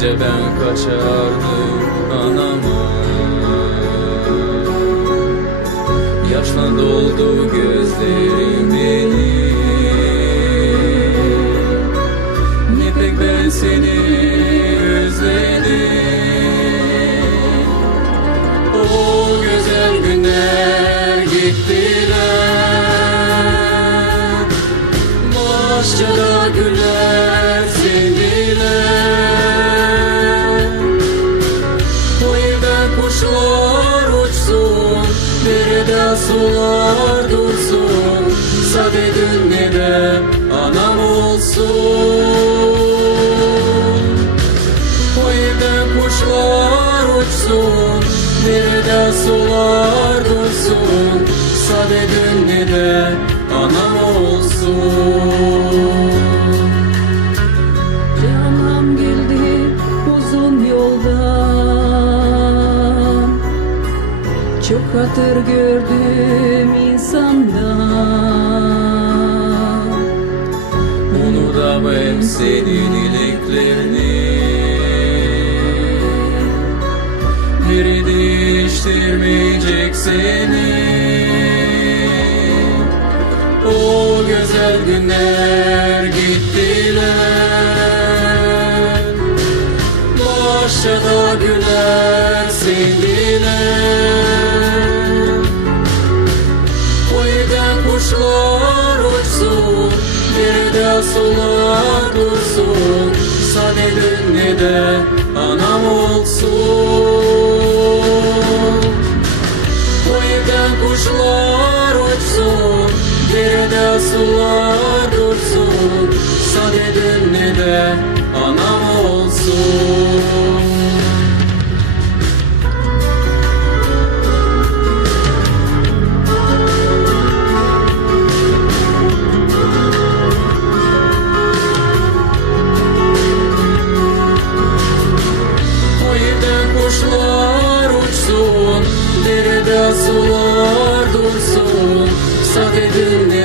gece ben kaçardım anama. Yaşla doldu gözlerim benim, ne pek ben seni özledim. O güzel günler gittiler, bahçede güller sevdiler. O evden kuşlar uçsun, derede sular dursun, sade dünyada anam olsun. O evden kuşlar uçsun, derede sular dursun, sade dünyada anam olsun. Canım geldi uzun yoldan, çok hatır gördüm insandan. Unutamam senin dileklerini, biri değiştirmeyecek seni. O güzel günler gittiler, bahçede güller sevdiler. O evden kuşlar uçsun, derede sular dursun, sade dünyada anam olsun. O evden kuşlar uçsun, derede sular dursun, sade dünyada anam olsun. O evden kuşlar uçsun, derede sular dursun, sade dünyada